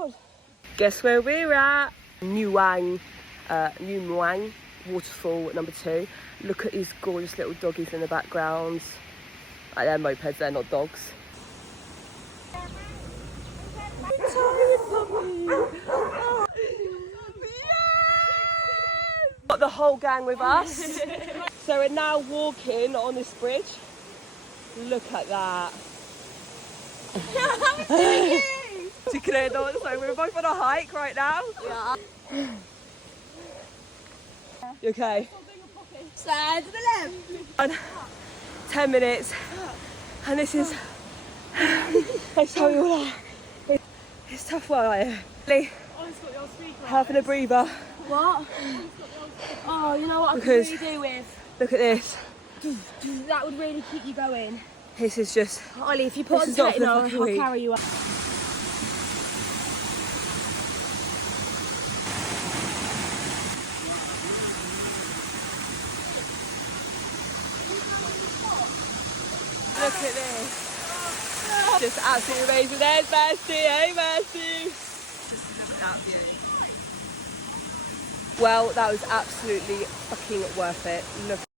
God. Guess where we're at? Mueang Waterfall number 2. Look at these gorgeous little doggies in the background. Like, they're mopeds, they're not dogs. Got the whole gang with us. So we're now walking on this bridge. Look at that. So we're both on a hike right now. Yeah. You okay? Slide to the left. 10 minutes. And this is... I tell you what, it's tough work out here. Having a breather. What? Oh, you know what Because- I could really do with? Look at this. That would really keep you going. This is just... Ollie, if you put on This is not for the techno, fucking I'll week. carry you up. Look at this. Just absolutely amazing. There's Mercy. Hey, Mercy. Just look at that view. Well, that was absolutely fucking worth it. Look.